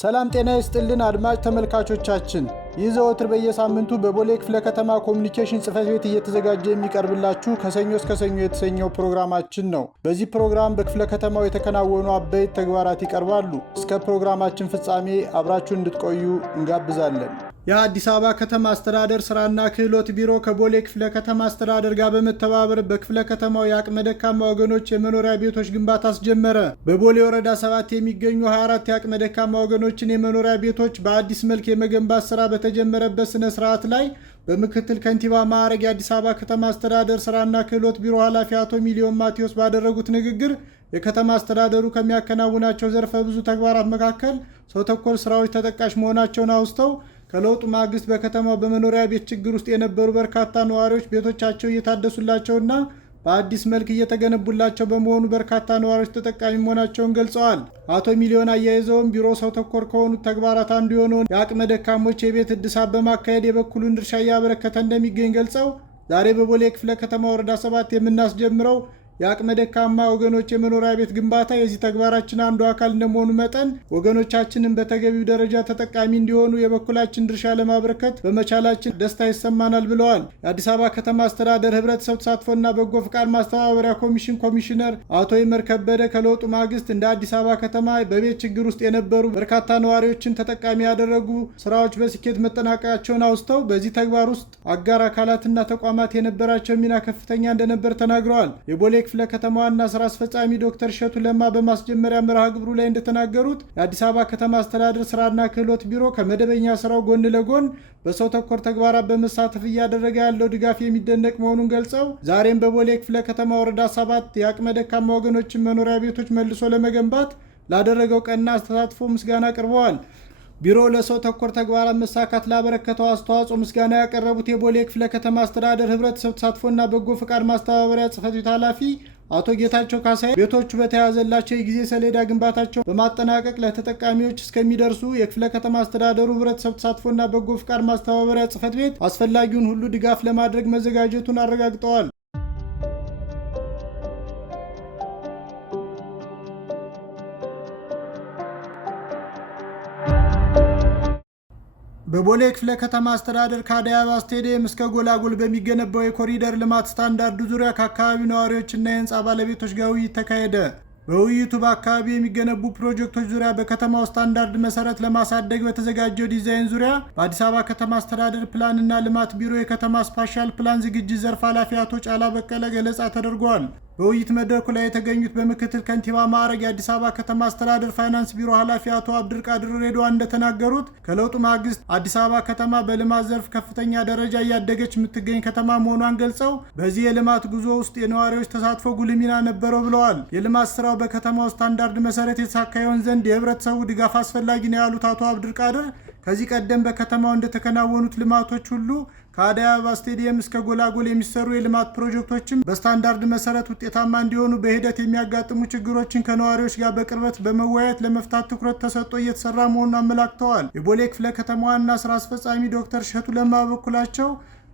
ሰላም ጤና ይስጥልን አድማጭ ተመልካቾቻችን፣ ይህ ዘወትር በየሳምንቱ በቦሌ ክፍለ ከተማ ኮሚኒኬሽን ጽሕፈት ቤት እየተዘጋጀ የሚቀርብላችሁ ከሰኞ እስከ ሰኞ የተሰኘው ፕሮግራማችን ነው። በዚህ ፕሮግራም በክፍለ ከተማው የተከናወኑ አበይት ተግባራት ይቀርባሉ። እስከ ፕሮግራማችን ፍጻሜ አብራችሁ እንድትቆዩ እንጋብዛለን። የአዲስ አበባ ከተማ አስተዳደር ስራና ክህሎት ቢሮ ከቦሌ ክፍለ ከተማ አስተዳደር ጋር በመተባበር በክፍለ ከተማው የአቅመ ደካማ ወገኖች የመኖሪያ ቤቶች ግንባታ አስጀመረ። በቦሌ ወረዳ 7 የሚገኙ 24 የአቅመ ደካማ ወገኖችን የመኖሪያ ቤቶች በአዲስ መልክ የመገንባት ስራ በተጀመረበት ስነ ስርዓት ላይ በምክትል ከንቲባ ማዕረግ የአዲስ አበባ ከተማ አስተዳደር ስራና ክህሎት ቢሮ ኃላፊ አቶ ሚሊዮን ማቴዎስ ባደረጉት ንግግር የከተማ አስተዳደሩ ከሚያከናውናቸው ዘርፈ ብዙ ተግባራት መካከል ሰው ተኮር ስራዎች ተጠቃሽ መሆናቸውን አውስተው ከለውጡ ማግስት በከተማው በመኖሪያ ቤት ችግር ውስጥ የነበሩ በርካታ ነዋሪዎች ቤቶቻቸው እየታደሱላቸውና በአዲስ መልክ እየተገነቡላቸው በመሆኑ በርካታ ነዋሪዎች ተጠቃሚ መሆናቸውን ገልጸዋል። አቶ ሚሊዮን አያይዘውም ቢሮ ሰው ተኮር ከሆኑት ተግባራት አንዱ የሆነውን የአቅመ ደካሞች የቤት እድሳት በማካሄድ የበኩሉን ድርሻ እያበረከተ እንደሚገኝ ገልጸው ዛሬ በቦሌ ክፍለ ከተማ ወረዳ 7 የምናስጀምረው የአቅመ ደካማ ወገኖች የመኖሪያ ቤት ግንባታ የዚህ ተግባራችን አንዱ አካል እንደመሆኑ መጠን ወገኖቻችንን በተገቢው ደረጃ ተጠቃሚ እንዲሆኑ የበኩላችን ድርሻ ለማበረከት በመቻላችን ደስታ ይሰማናል ብለዋል። የአዲስ አበባ ከተማ አስተዳደር ህብረተሰብ ተሳትፎና በጎ ፍቃድ ማስተባበሪያ ኮሚሽን ኮሚሽነር አቶ ይመር ከበደ ከለውጡ ማግስት እንደ አዲስ አበባ ከተማ በቤት ችግር ውስጥ የነበሩ በርካታ ነዋሪዎችን ተጠቃሚ ያደረጉ ስራዎች በስኬት መጠናቀቃቸውን አውስተው በዚህ ተግባር ውስጥ አጋር አካላትና ተቋማት የነበራቸው ሚና ከፍተኛ እንደነበር ተናግረዋል። የቦሌ ክፍለ ከተማ ዋና ስራ አስፈጻሚ ዶክተር እሸቱ ለማ በማስጀመሪያ መርሃ ግብሩ ላይ እንደተናገሩት የአዲስ አበባ ከተማ አስተዳደር ስራና ክህሎት ቢሮ ከመደበኛ ስራው ጎን ለጎን በሰው ተኮር ተግባራት በመሳተፍ እያደረገ ያለው ድጋፍ የሚደነቅ መሆኑን ገልጸው ዛሬም በቦሌ ክፍለ ከተማ ወረዳ 7 የአቅመ ደካማ ወገኖችን መኖሪያ ቤቶች መልሶ ለመገንባት ላደረገው ቀና ተሳትፎ ምስጋና አቅርበዋል። ቢሮ ለሰው ተኮር ተግባራት መሳካት ላበረከተው አስተዋጽኦ ምስጋና ያቀረቡት የቦሌ ክፍለ ከተማ አስተዳደር ህብረተሰብ ተሳትፎና በጎ ፍቃድ ማስተባበሪያ ጽሕፈት ቤት ኃላፊ አቶ ጌታቸው ካሳይ ቤቶቹ በተያዘላቸው የጊዜ ሰሌዳ ግንባታቸው በማጠናቀቅ ለተጠቃሚዎች እስከሚደርሱ የክፍለ ከተማ አስተዳደሩ ህብረተሰብ ተሳትፎና በጎ ፍቃድ ማስተባበሪያ ጽሕፈት ቤት አስፈላጊውን ሁሉ ድጋፍ ለማድረግ መዘጋጀቱን አረጋግጠዋል። በቦሌ ክፍለ ከተማ አስተዳደር ከአደይ አበባ ስቴዲየም እስከ ጎላጎል በሚገነባው የኮሪደር ልማት ስታንዳርዱ ዙሪያ ከአካባቢው ነዋሪዎችና የህንፃ ባለቤቶች ጋር ውይይት ተካሄደ። በውይይቱ በአካባቢ የሚገነቡ ፕሮጀክቶች ዙሪያ በከተማው ስታንዳርድ መሰረት ለማሳደግ በተዘጋጀው ዲዛይን ዙሪያ በአዲስ አበባ ከተማ አስተዳደር ፕላንና ልማት ቢሮ የከተማ ስፓሻል ፕላን ዝግጅት ዘርፍ ኃላፊ አቶ ጫላ በቀለ ገለጻ ተደርጓል። በውይይት መድረኩ ላይ የተገኙት በምክትል ከንቲባ ማዕረግ የአዲስ አበባ ከተማ አስተዳደር ፋይናንስ ቢሮ ኃላፊ አቶ አብዱልቃድር ሬድዋን እንደተናገሩት ከለውጡ ማግስት አዲስ አበባ ከተማ በልማት ዘርፍ ከፍተኛ ደረጃ እያደገች የምትገኝ ከተማ መሆኗን ገልጸው በዚህ የልማት ጉዞ ውስጥ የነዋሪዎች ተሳትፎ ጉልህ ሚና ነበረው ብለዋል። የልማት ስራው በከተማው ስታንዳርድ መሰረት የተሳካ ይሆን ዘንድ የህብረተሰቡ ድጋፍ አስፈላጊ ነው ያሉት አቶ አብዱልቃድር ከዚህ ቀደም በከተማው እንደተከናወኑት ልማቶች ሁሉ ከአደይ አበባ ስቴዲየም እስከ ጎላጎል የሚሰሩ የልማት ፕሮጀክቶችም በስታንዳርድ መሰረት ውጤታማ እንዲሆኑ በሂደት የሚያጋጥሙ ችግሮችን ከነዋሪዎች ጋር በቅርበት በመወያየት ለመፍታት ትኩረት ተሰጥቶ እየተሰራ መሆኑን አመላክተዋል። የቦሌ ክፍለ ከተማ ዋና ስራ አስፈጻሚ ዶክተር እሸቱ ለማ በበኩላቸው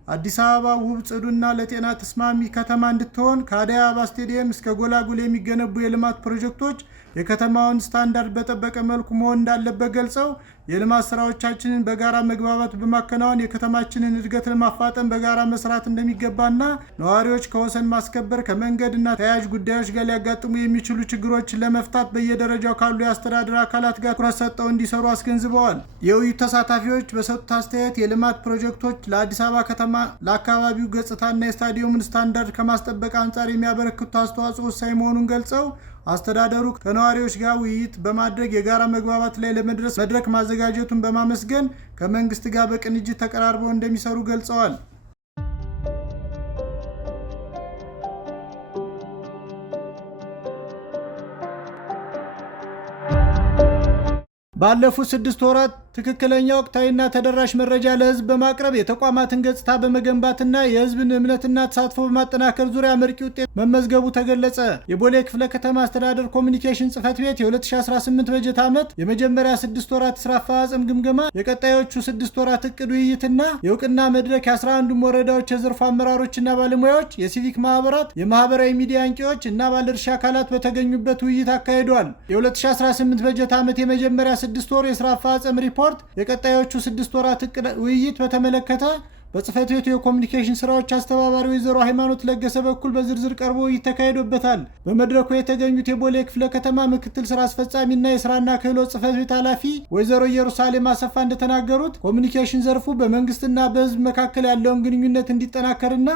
አዲስ አበባ ውብ፣ ጽዱና ለጤና ተስማሚ ከተማ እንድትሆን ከአደይ አበባ ስቴዲየም እስከ ጎላጎል የሚገነቡ የልማት ፕሮጀክቶች የከተማውን ስታንዳርድ በጠበቀ መልኩ መሆን እንዳለበት ገልጸው የልማት ስራዎቻችንን በጋራ መግባባት በማከናወን የከተማችንን እድገት ለማፋጠን በጋራ መስራት እንደሚገባና ነዋሪዎች ከወሰን ማስከበር ከመንገድና ተያያዥ ጉዳዮች ጋር ሊያጋጥሙ የሚችሉ ችግሮችን ለመፍታት በየደረጃው ካሉ የአስተዳደር አካላት ጋር ትኩረት ሰጥተው እንዲሰሩ አስገንዝበዋል። የውይይቱ ተሳታፊዎች በሰጡት አስተያየት የልማት ፕሮጀክቶች ለአዲስ አበባ ከተማ ለአካባቢው ገጽታና የስታዲየሙን ስታንዳርድ ከማስጠበቅ አንጻር የሚያበረክቱት አስተዋጽኦ ወሳኝ መሆኑን ገልጸው አስተዳደሩ ከነዋሪዎች ጋር ውይይት በማድረግ የጋራ መግባባት ላይ ለመድረስ መድረክ ማዘጋጀቱን በማመስገን ከመንግስት ጋር በቅንጅት ተቀራርበው እንደሚሰሩ ገልጸዋል። ባለፉት 6 ወራት ትክክለኛ ወቅታዊና ተደራሽ መረጃ ለህዝብ በማቅረብ የተቋማትን ገጽታ በመገንባትና የህዝብን እምነትና ተሳትፎ በማጠናከር ዙሪያ አመርቂ ውጤት መመዝገቡ ተገለጸ። የቦሌ ክፍለ ከተማ አስተዳደር ኮሚኒኬሽን ጽሕፈት ቤት የ2018 በጀት ዓመት የመጀመሪያ 6 ወራት ስራ አፈጻጸም ግምገማ፣ የቀጣዮቹ 6 ወራት እቅድ ውይይትና የእውቅና መድረክ የ11ዱም ወረዳዎች የዘርፉ አመራሮችና ባለሙያዎች፣ የሲቪክ ማህበራት፣ የማህበራዊ ሚዲያ አንቂዎች እና ባለድርሻ አካላት በተገኙበት ውይይት አካሂዷል። የ2018 በጀት ዓመት የመጀመሪያ 6 ወር የስራ አፈጻጸም ሪፖርት፣ የቀጣዮቹ 6 ወራት እቅድ ውይይት በተመለከተ በጽሕፈት ቤቱ የኮሚኒኬሽን ስራዎች አስተባባሪ ወይዘሮ ሃይማኖት ለገሰ በኩል በዝርዝር ቀርቦ ይተካሄዶበታል። በመድረኩ የተገኙት የቦሌ ክፍለ ከተማ ምክትል ስራ አስፈጻሚና የስራና ክህሎት ጽሕፈት ቤት ኃላፊ ወይዘሮ ኢየሩሳሌም አሰፋ እንደተናገሩት ኮሚኒኬሽን ዘርፉ በመንግስትና በህዝብ መካከል ያለውን ግንኙነት እንዲጠናከርና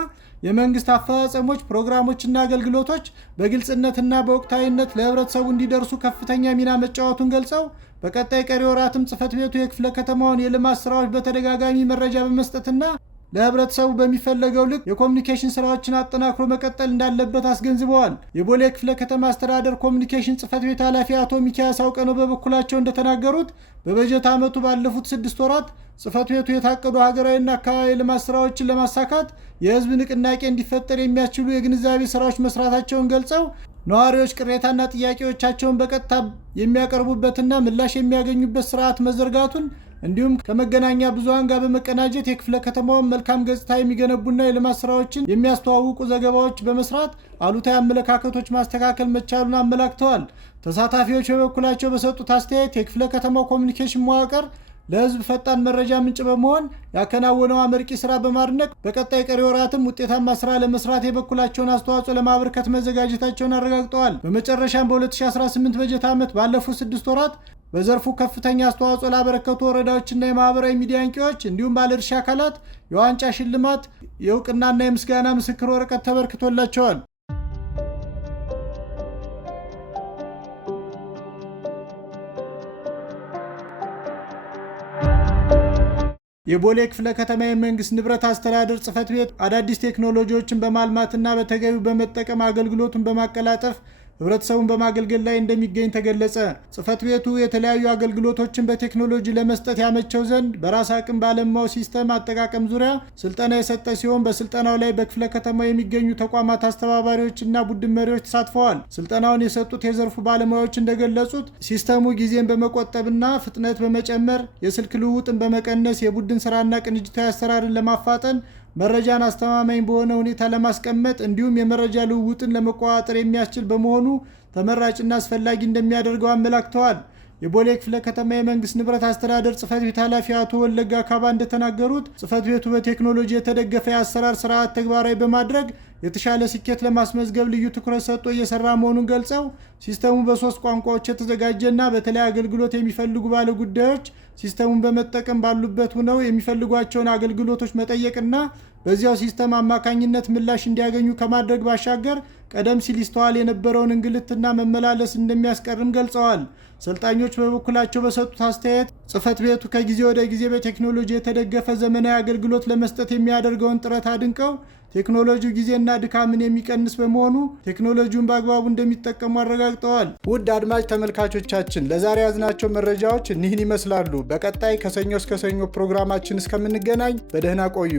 የመንግስት አፈጻጸሞች፣ ፕሮግራሞችና አገልግሎቶች በግልጽነትና በወቅታዊነት ለህብረተሰቡ እንዲደርሱ ከፍተኛ ሚና መጫወቱን ገልጸው በቀጣይ ቀሪ ወራትም ጽሕፈት ቤቱ የክፍለ ከተማውን የልማት ስራዎች በተደጋጋሚ መረጃ በመስጠትና ለህብረተሰቡ በሚፈለገው ልክ የኮሚኒኬሽን ስራዎችን አጠናክሮ መቀጠል እንዳለበት አስገንዝበዋል። የቦሌ ክፍለ ከተማ አስተዳደር ኮሚኒኬሽን ጽሕፈት ቤት ኃላፊ አቶ ሚካያስ አውቀነው በበኩላቸው እንደተናገሩት በበጀት ዓመቱ ባለፉት 6 ወራት ጽሕፈት ቤቱ የታቀዱ ሀገራዊና አካባቢ ልማት ስራዎችን ለማሳካት የህዝብ ንቅናቄ እንዲፈጠር የሚያስችሉ የግንዛቤ ስራዎች መስራታቸውን ገልጸው ነዋሪዎች ቅሬታና ጥያቄዎቻቸውን በቀጥታ የሚያቀርቡበትና ምላሽ የሚያገኙበት ስርዓት መዘርጋቱን እንዲሁም ከመገናኛ ብዙሃን ጋር በመቀናጀት የክፍለ ከተማውን መልካም ገጽታ የሚገነቡና የልማት ስራዎችን የሚያስተዋውቁ ዘገባዎች በመስራት አሉታዊ አመለካከቶች ማስተካከል መቻሉን አመላክተዋል። ተሳታፊዎች በበኩላቸው በሰጡት አስተያየት የክፍለ ከተማው ኮሚኒኬሽን መዋቅር ለህዝብ ፈጣን መረጃ ምንጭ በመሆን ያከናወነው አመርቂ ስራ በማድነቅ በቀጣይ ቀሪ ወራትም ውጤታማ ስራ ለመስራት የበኩላቸውን አስተዋጽኦ ለማበርከት መዘጋጀታቸውን አረጋግጠዋል። በመጨረሻም በ2018 በጀት ዓመት ባለፉት 6 ወራት በዘርፉ ከፍተኛ አስተዋጽኦ ላበረከቱ ወረዳዎችና የማህበራዊ ሚዲያ አንቂዎች እንዲሁም ባለድርሻ አካላት የዋንጫ ሽልማት፣ የእውቅናና የምስጋና ምስክር ወረቀት ተበርክቶላቸዋል። የቦሌ ክፍለ ከተማ የመንግስት ንብረት አስተዳደር ጽሕፈት ቤት አዳዲስ ቴክኖሎጂዎችን በማልማትና በተገቢው በመጠቀም አገልግሎቱን በማቀላጠፍ ህብረተሰቡን በማገልገል ላይ እንደሚገኝ ተገለጸ። ጽሕፈት ቤቱ የተለያዩ አገልግሎቶችን በቴክኖሎጂ ለመስጠት ያመቸው ዘንድ በራስ አቅም ባለማው ሲስተም አጠቃቀም ዙሪያ ስልጠና የሰጠ ሲሆን በስልጠናው ላይ በክፍለ ከተማው የሚገኙ ተቋማት አስተባባሪዎችና ቡድን መሪዎች ተሳትፈዋል። ስልጠናውን የሰጡት የዘርፉ ባለሙያዎች እንደገለጹት ሲስተሙ ጊዜን በመቆጠብና ፍጥነት በመጨመር የስልክ ልውውጥን በመቀነስ የቡድን ስራና ቅንጅታዊ አሰራርን ለማፋጠን መረጃን አስተማማኝ በሆነ ሁኔታ ለማስቀመጥ እንዲሁም የመረጃ ልውውጥን ለመቆጣጠር የሚያስችል በመሆኑ ተመራጭና አስፈላጊ እንደሚያደርገው አመላክተዋል። የቦሌ ክፍለ ከተማ የመንግስት ንብረት አስተዳደር ጽሕፈት ቤት ኃላፊ አቶ ወለጋ ካባ እንደተናገሩት ጽሕፈት ቤቱ በቴክኖሎጂ የተደገፈ የአሰራር ስርዓት ተግባራዊ በማድረግ የተሻለ ስኬት ለማስመዝገብ ልዩ ትኩረት ሰጥቶ እየሰራ መሆኑን ገልጸው ሲስተሙ በ3 ቋንቋዎች የተዘጋጀና በተለይ አገልግሎት የሚፈልጉ ባለጉዳዮች ሲስተሙን በመጠቀም ባሉበት ሆነው የሚፈልጓቸውን አገልግሎቶች መጠየቅና በዚያው ሲስተም አማካኝነት ምላሽ እንዲያገኙ ከማድረግ ባሻገር ቀደም ሲል ይስተዋል የነበረውን እንግልትና መመላለስ እንደሚያስቀርም ገልጸዋል። ሰልጣኞች በበኩላቸው በሰጡት አስተያየት ጽሕፈት ቤቱ ከጊዜ ወደ ጊዜ በቴክኖሎጂ የተደገፈ ዘመናዊ አገልግሎት ለመስጠት የሚያደርገውን ጥረት አድንቀው ቴክኖሎጂው ጊዜና ድካምን የሚቀንስ በመሆኑ ቴክኖሎጂውን በአግባቡ እንደሚጠቀሙ አረጋግጠዋል። ውድ አድማጭ ተመልካቾቻችን ለዛሬ ያዝናቸው መረጃዎች እኒህን ይመስላሉ። በቀጣይ ከሰኞ እስከ ሰኞ ፕሮግራማችን እስከምንገናኝ በደህና ቆዩ።